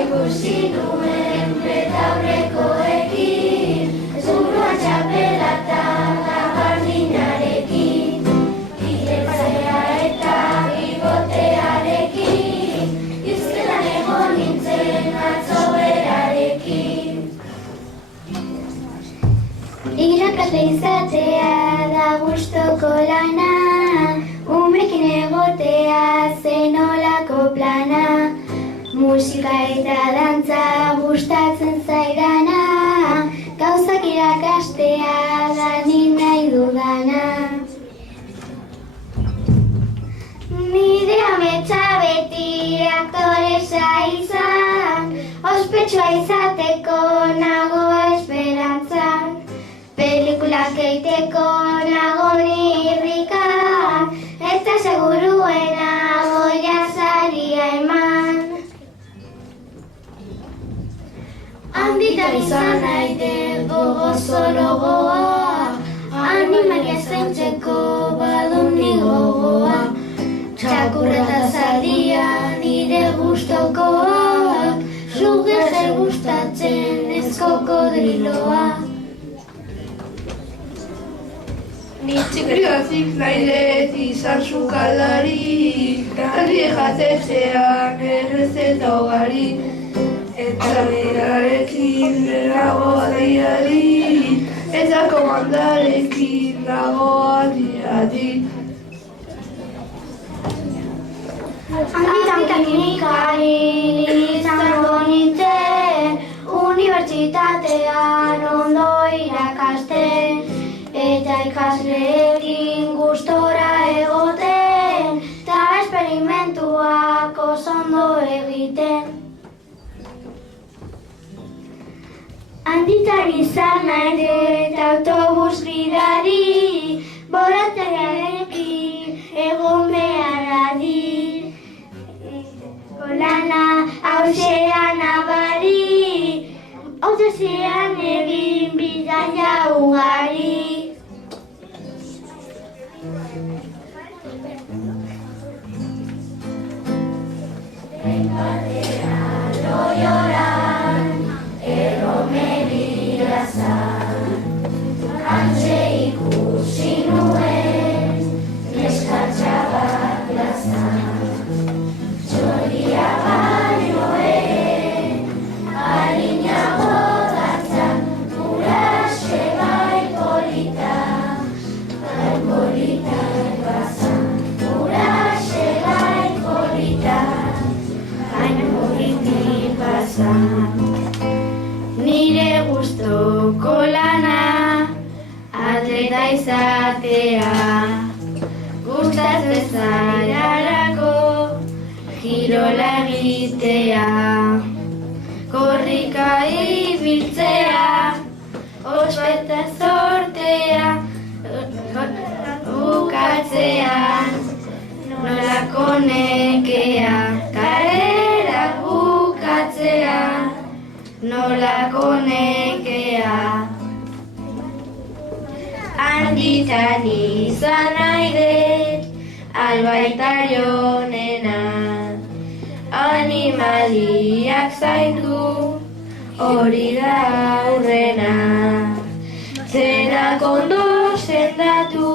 Ikusi nuen betaurrekoekin, zurua txapelata gabardinarekin, iretzea eta bigotearekin, izketan egon nintzen atzo berarekin. Irakasle izatea da gustoko lana, umekin egotea zenolako plana, musika eta dantza gustatzen zaidana, gauzak irakastea da ni nahi dudana. Nire ametsa beti aktoresa izan, ospetsua izateko nago esperantzan, pelikulak eiteko nago nirrikan, eta seguruena goia saria eman. Handitan izan naide gogoz orogoa, animalia zaintzeko badun ni gogoa, txakurreta zaldia nire gustokoa, zugerze gustatzen ez kokodriloa. Ni txikrigatik nahidet izan sukalari, taldi jatetxean errezeta ugari, eta berarekin nago adiari, eta komandarekin nago adiari. Handitan teknikari izango nintzen, unibertsitatean ondo irakasten, eta ikasleekin gustora egoten, eta esperimentuak oso ondo egiten. Handitan izan nahidet autobus gidari, borategarekin egon beharadi. Lana hausean abari, autozean egin bidaia ugari. Batean loioran, erromeria zan, hantxe ikusi nuen, neskatxa bat plazan. Txoria bainoen, harinago dantzan, uraxe bai polita bazan, uraxe bai polita bazan. Nire gustoko lana, atleta izatea, gustatzen zairarako, kirola egitea, korrika ibiltzea, ospeta zortea, bukatzean, nolako nekea, karrera bukatzean, nolako nekea. Handitan izan nahidet, albaitari honena, animaliak zaindu, hori da aurrena. Zenak ondo sendatu,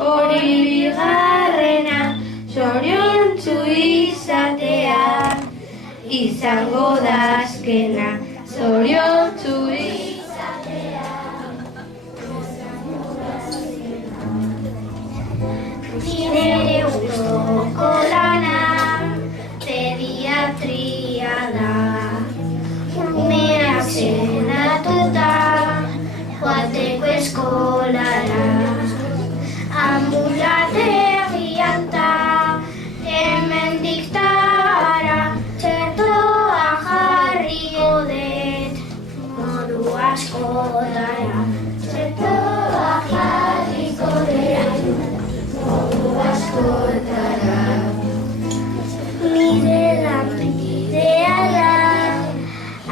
hori bigarrena, zoriontsu izatea, izango da azkena, zoriontsu izatea. Nire gustoko lana, pediatria da, umeak senatuta, joateko eskolara, ambulategian ta, hemendik tara, txertoa jarriko det, modu askotara, txertoa jarriko det, modu askotara. Nire lanbidea da,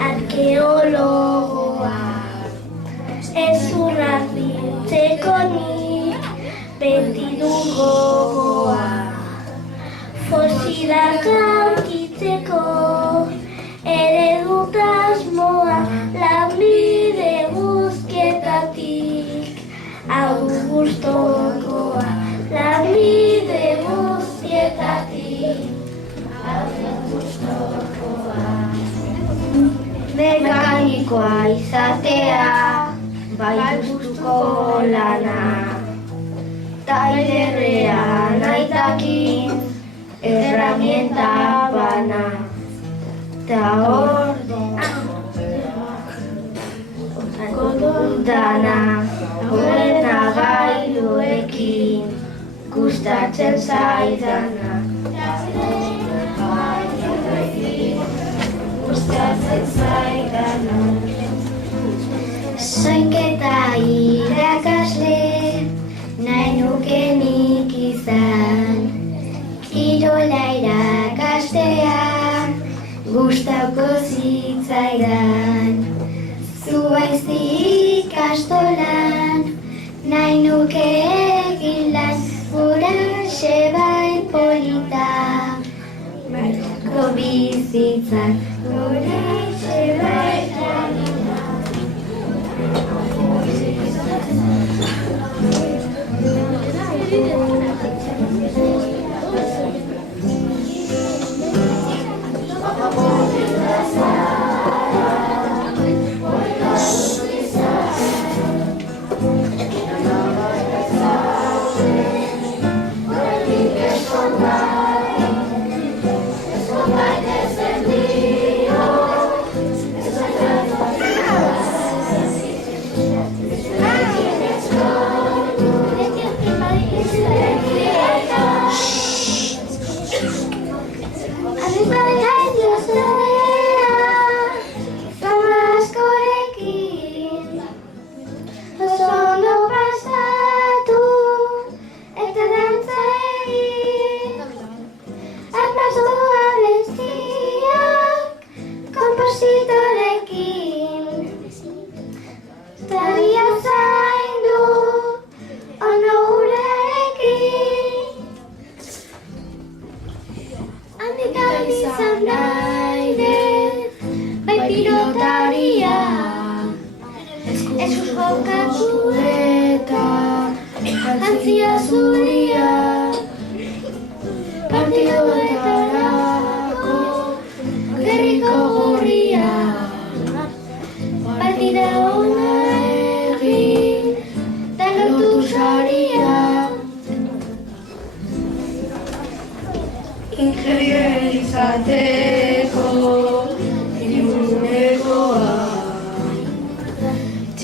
arkeologoa, ezurrak biltzeko nik beti du gogoa. Milaka aurkitzeko eredut asmoa lanbide guztietatik. Augustokoa lanbide guztietatik. Mekanikoa izatea bai gustuko lana. Tailerrean aitakin herramienta bana. Ta dana ordenagailuekin gustatzen zaidana. Zainketa irakasle nahi nuke nik izan. Kirola irakastea gustauko zitzaidan. Zu haizi ikastolan nahi nuke egin lan. Huraxe bai polita marko bizitzan. Huraxe bai polita.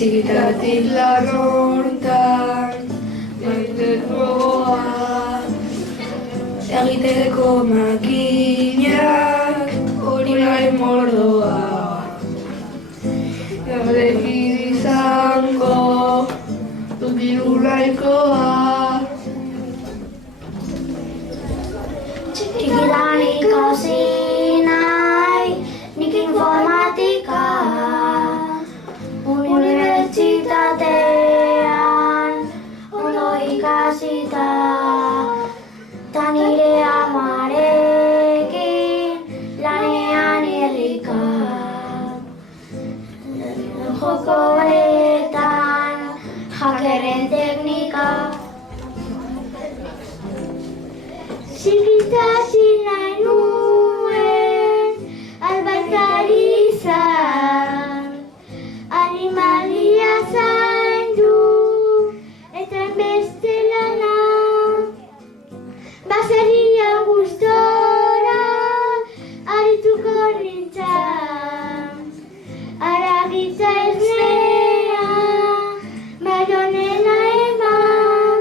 Txikitatik lan hortan maiten gogoa. Egiteko makinak hori nahi mordoa. Egin izango dut diru nahikoa. Txikitan ikasi nahi nik informatika. Unibertsitatean ondo ikasita, ta nire amarekin lanean irrika. Jokoetan hackeren teknika. Txikitasi nahi nuen albaitari izan. Animalia zaindu eta beste lana. Baserrian gustora arituko nintzen. Aragitza esnea baionena eman.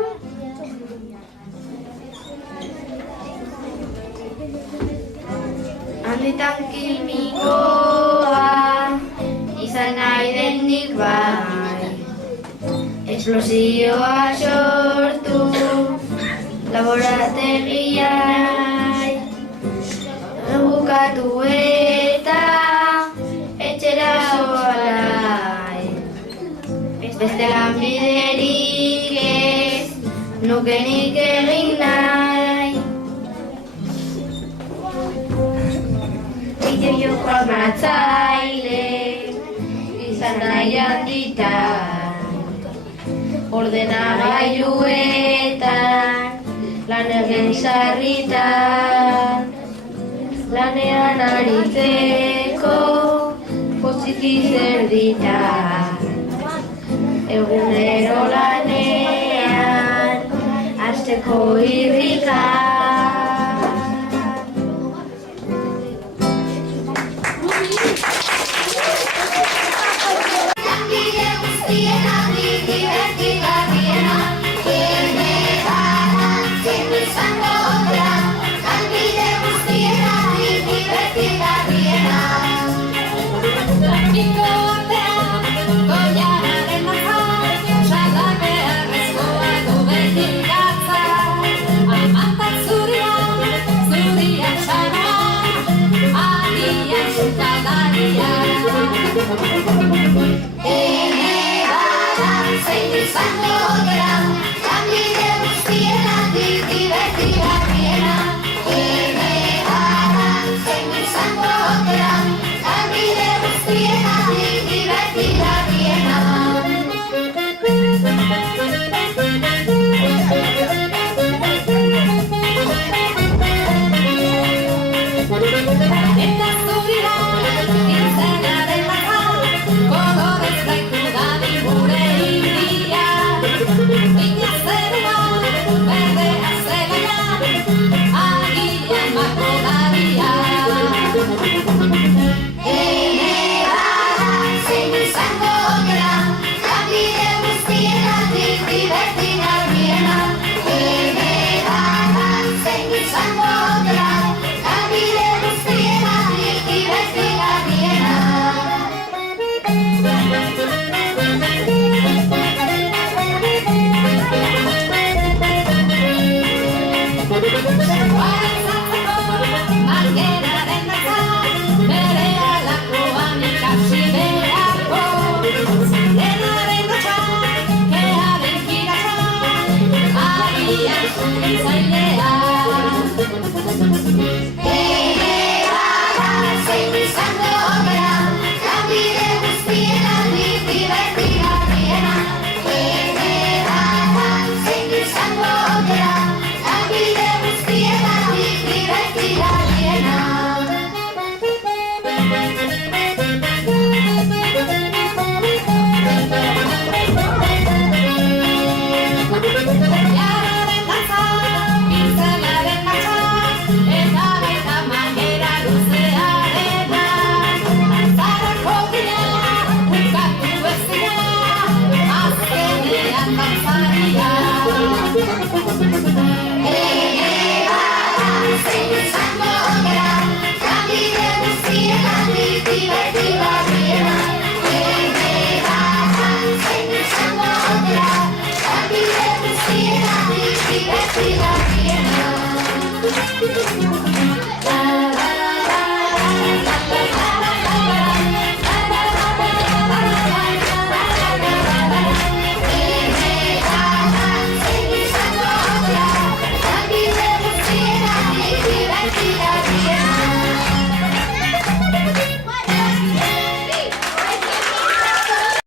Handitan kimikoa izan nahi denik bai. Esplosioa sortu laborategian. Bukatu eta etxera zoalai. Beste lanbiderik ez nukenik egin nahi. bideo formatzaile izan nahi handitan, ordenagailuetan lan egin sarritan, lanean aritzeko posiki zerditan, egunero lanean hasteko irrikan. Lanbide guztien aldi divertigarria.